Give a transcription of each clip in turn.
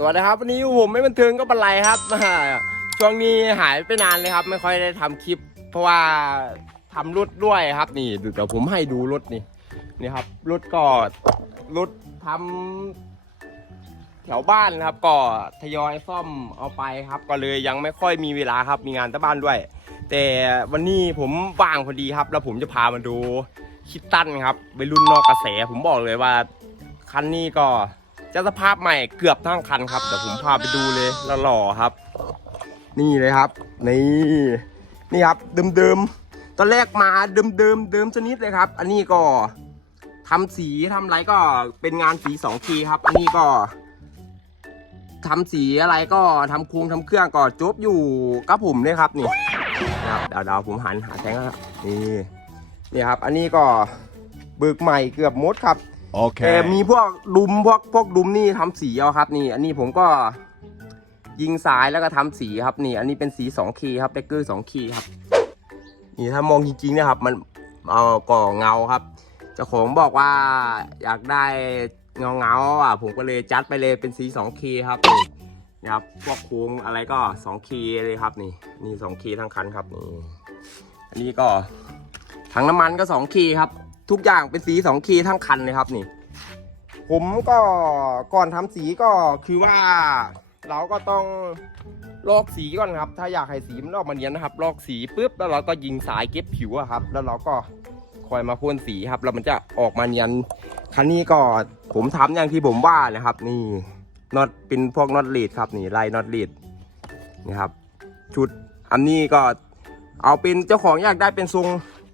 สวัสดีครับวันนี้ผมไม่บันเทิงก็เป็นไรครับช่วงนี้หายไปนานเลยครับ ไม่ค่อยได้ทำคลิป เพราะว่าทำรถด้วยครับนี่เดี๋ยวผมให้ดูรถนี่นี่ครับรถก็รถทำแถวบ้านนะครับ ก็ทยอยซ่อมเอาไปครับ ก็เลยยังไม่ค่อยมีเวลาครับ มีงานที่บ้านด้วย แต่วันนี้ผมว่างพอดีครับ แล้วผมจะพามาดูคิตตันครับไปรุ่นนอกกระแสผมบอกเลยว่าคันนี้ก็ จะสภาพใหม่เกือบทั้งคันครับเดี๋ยวผมพาไปดูเลยแล้วหล่อครับ นี่เลยครับ นี่นี่ครับเดิมๆตอนแรกมาเดิมๆเดิมชนิดเลยครับ อันนี้ก็ทำสีทำอะไรก็เป็นงานสีสองทีครับ อันนี้ก็ทำสีอะไรก็ทำโครงทำเครื่องก็จบอยู่กับผมเลยครับนี่นะครับเดี๋ยวเดี๋ยวผมหันหาแทงครับนี่นี่ครับ อันนี้ก็เบิกใหม่เกือบหมดครับ แต่ Okay. มีพวกดุมพวกพวกดุมนี่ทำสีเอาครับนี่ อันนี้ผมก็ยิงสายแล้วก็ทำสีครับนี่ อันนี้เป็นสี2คีย์ครับเบเกอร์2คีย์ครับ นี่ถ้ามองจริงๆนะครับมันเอาก่อเงาครับเจ้าของบอกว่าอยากได้เงาเงาๆอะผมก็เลยจัดไปเลยเป็นสี2คีย์ครับนี่นะครับพวกโค้งอะไรก็2คีย์เลยครับนี่นี่2คีย์ทั้งคันครับนี่อันนี้ก็ถังน้ำมันก็2คีย์ครับ ทุกอย่างเป็นสี2คีย์ทั้งคันเลยครับนี่ ผมก็ก่อนทำสีก็คือว่า เราก็ต้องลอกสีก่อนครับ ถ้าอยากให้สีมันออกมาเนียนนะครับ ลอกสีปุ๊บแล้วเราก็ยิงสายเก็บผิวครับ แล้วเราก็คอยมาพ่นสีครับ แล้วมันจะออกมาเนียนคันนี้ก็ผมทำอย่างที่ผมว่านะครับ นี่น็อตเป็นพวกน็อตลีดครับนี่ไล่น็อตลีดนี่ครับ ชุดอันนี้ก็เอาเป็นเจ้าของอยากได้เป็นทรง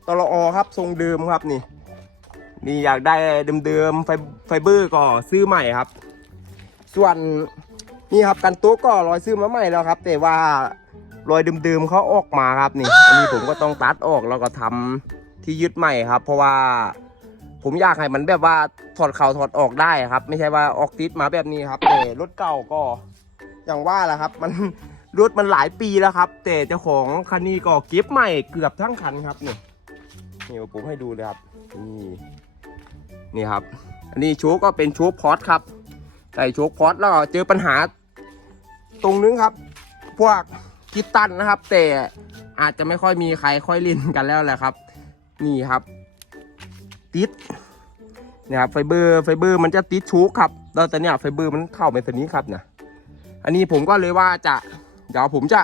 ตลอครับ ทรงเดิมครับนี่ นี่อยากได้เดิมๆไฟไฟเบอร์ก็ซื้อใหม่ครับ ส่วนนี่ครับกันโต๊ะก็รอยซื้อมาใหม่แล้วครับ แต่ว่ารอยเดิมๆเขาออกมาครับนี่อันนี้ผมก็ต้องตัดออกแล้วก็ทำที่ยึดใหม่ครับ เพราะว่าผมอยากให้มันแบบว่าถอดเข่าถอดออกได้ครับ ไม่ใช่ว่าออกติดมาแบบนี้ครับแต่รถเก่าก็อย่างว่าแหละครับ มันรถมันหลายปีแล้วครับ แต่เจ้าของคันนี้ก็เก็บใหม่เกือบทั้งคันครับนี่นี่ผมให้ดูเลยครับนี่ นี่ครับ อันนี้ชคก็เป็นชคพอดครับใส่ชคพอดแล้วเจอปัญหา ตรงนึงครับ พวกคิดตันนะครับ แต่อาจจะไม่ค่อยมีใครค่อยเล่นกันแล้วแหละครับ นี่ครับ ติดนี่ยครับไฟเบอร์ไฟเบอร์มันจะติดชคครับแล้วแต่เนี่ยไฟเบอร์มันเข้าไปตัวนี้ครับเนี่ยอันนี้ผมก็เลยว่าจะเดี๋ยวผมจะ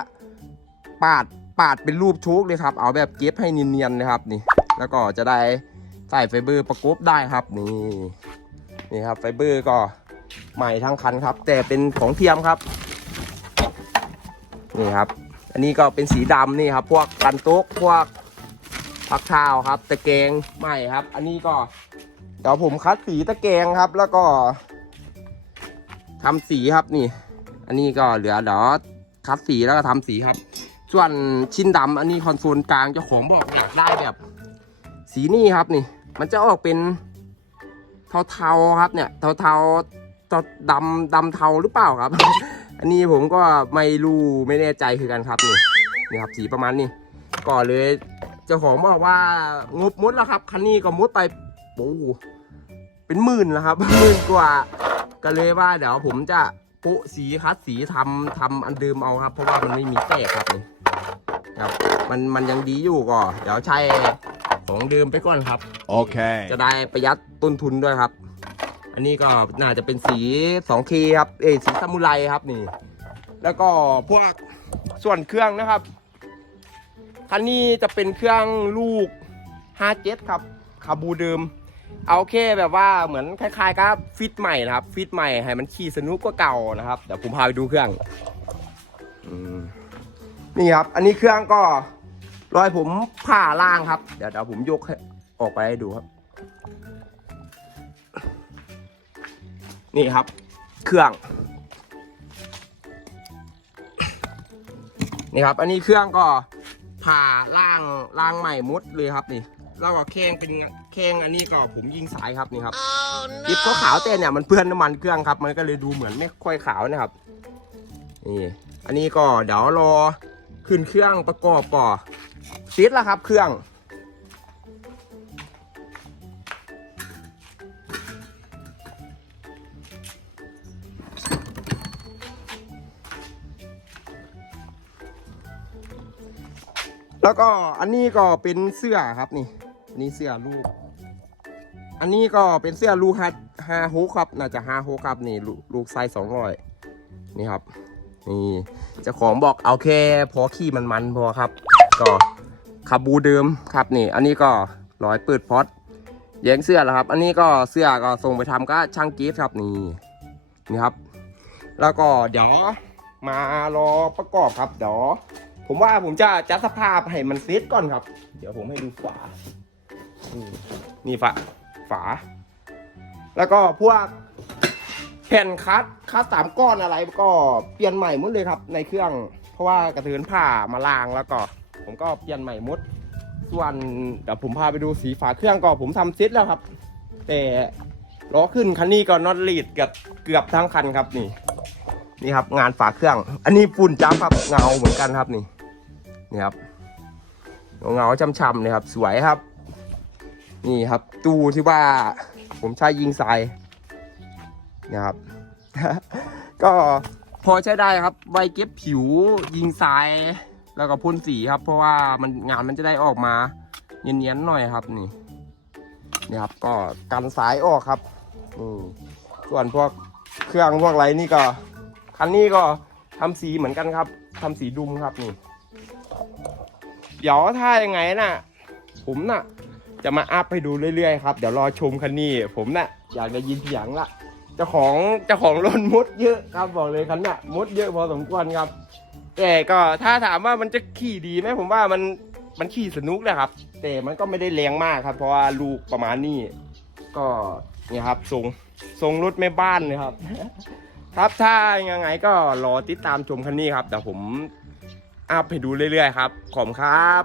ปาดปาดเป็นรูปโชคเลยครับ เอาแบบเก็บให้เนียนๆนะครับนี่ แล้วก็จะได้ ใส่ไฟเบอร์ประกบได้ครับนี่นี่ครับไฟเบอร์ก็ใหม่ทั้งคันครับ แต่เป็นของเทียมครับนี่ครับ อันนี้ก็เป็นสีดำนี่ครับ พวกกันโต๊ะพวกพักเท้าครับ ตะแกงใหม่ครับ อันนี้ก็เดี๋ยวผมคัดสีตะแกงครับ แล้วก็ทำสีครับนี่ อันนี้ก็เหลือเดี๋ยวคัดสีแล้วก็ทำสีครับ ส่วนชิ้นดำอันนี้คอนโซลกลางเจ้าของบอกอยากได้แบบ สีนี่ครับนี่ มันจะออกเป็นเทาๆครับเนี่ยเทาๆเทาดำดำเทาหรือเปล่าครับ อันนี้ผมก็ไม่รู้ไม่แน่ใจคือกันครับนี่นี่ครับสีประมาณนี้ก็เลยเจ้าของบอกว่างบมดแล้วครับ คันนี้ก็มดไปโอ้เป็นหมื่นแล้วครับหมื่นกว่าก็เลยว่าเดี๋ยวผมจะโปะสีคัดสีทำทำอันเดิมเอาครับ เพราะว่ามันไม่มีแตกครับนี่ครับมันมันยังดีอยู่ก็ เดี๋ยวใช้ ของเดิมไปก่อนครับ Okay. จะได้ประหยัดต้นทุนด้วยครับ อันนี้ก็น่าจะเป็นสี2เคครับ เอยสีซามูไรครับนี่ แล้วก็พวกส่วนเครื่องนะครับคันนี้จะเป็นเครื่องลูก57ครับคาบูเดิม เอาแค่แบบว่าเหมือนคล้ายๆกับฟิตใหม่นะครับ ฟิตใหม่ให้มันขี่สนุกกว่าเก่านะครับ เดี๋ยวผมพาไปดูเครื่องอืมนี่ครับ อันนี้เครื่องก็ รอยผมผ่าล่างครับ เดี๋ยวเดี๋ยวผมยกให้ออกไปให้ดูครับ นี่ครับ เครื่อง นี่ครับ อันนี้เครื่องก็ผ่าล่างล่างใหม่มุดเลยครับนี่แล้วก็แข้งเป็นแข้งอันนี้ก็ผมยิงสายครับนี่ครับยิบก็ขาวแต่เนี่ยมันเปื้อนน้ำมันเครื่องครับ มันก็เลยดูเหมือนไม่ค่อยขาวนะครับนี่อันนี้ก็เดี๋ยวรอขึ้นเครื่องประกอบก่อน ติดแล้วครับ เครื่อง แล้วก็อันนี้ก็เป็นเสื้อครับนี่น,นี่เสื้อลูก อันนี้ก็เป็นเสื้อลูกฮัตฮาโฮครับ น่าจะฮาโฮครับนี่ลูกไซส์สองร้อยนี่ครับ นี่จะของบอกเอาแค่พอขี้มันมันพอครับ ก็ คาบูเดิมครับนี่ อันนี้ก็ร้อยเปิดพอดแยงเสื้อแล้วครับ อันนี้ก็เสื้อก็ส่งไปทำก็ช่างกีฟครับนี่นี่ครับ แล้วก็เดี๋ยวมารอประกอบครับเดี๋ยวผมว่าผมจะจัดสภาพให้มันเซตก่อนครับ เดี๋ยวผมให้ดูฝา นี่นี่ฝาฝา แล้วก็พวกแผ่นคัดคัดสามก้อนอะไรก็เปลี่ยนใหม่หมดเลยครับ ในเครื่อง เพราะว่ากระเทือนผ้ามาล้างแล้วก็ ผมก็เปลี่ยนใหม่หมด ส่วนเดี๋ยวผมพาไปดูสีฝาเครื่องก็ผมทำเซ็ตแล้วครับ แต่ล้อขึ้นคันนี้ก็น็อตลีดเกือบเกือบทั้งคันครับนี่ นี่ครับงานฝาเครื่อง อันนี้ฝุ่นจ้าครับเงาเหมือนกันครับนี่นี่ครับเงาๆช้ำๆเลยครับ สวยครับ นี่ครับตู้ที่ว่าผมใช้ยิงทรายนะครับ ก็พอใช้ได้ครับ ไว้เก็บผิวยิงทราย แล้วก็พ่นสีครับ เพราะว่ามันงานมันจะได้ออกมาเนียนๆหน่อยครับนี่นี่ครับก็กันสายออกครับอืมส่วนพวกเครื่องพวกไรนี่ก็คันนี้ก็ทำสีเหมือนกันครับทำสีดุมครับนี่เดี๋ยวถ้ายังไงน่ะ ผมน่ะ จะมาอัพให้ดูเรื่อยๆครับ เดี๋ยวรอชมคันนี้ ผมน่ะอยากจะยินเสียงละเจ้าของเจ้าของรถมุดเยอะครับบอกเลยคันนี้ยมุดเยอะพอสมควรครับ แต่ก็ถ้าถามว่ามันจะขี่ดีไหมผมว่ามันมันขี่สนุกเละครับ แต่มันก็ไม่ได้แรงมากครับ เพราะว่าลูกประมาณนี้ก็เนี่ยครับทรงทรงรถแม่บ้านเลยครับ ครับถ้ายังไงก็รอติดตามชมคันนี้ครับเดี๋ยวผมอัพให้ดูเรื่อยๆครับ ขอบคุณครับ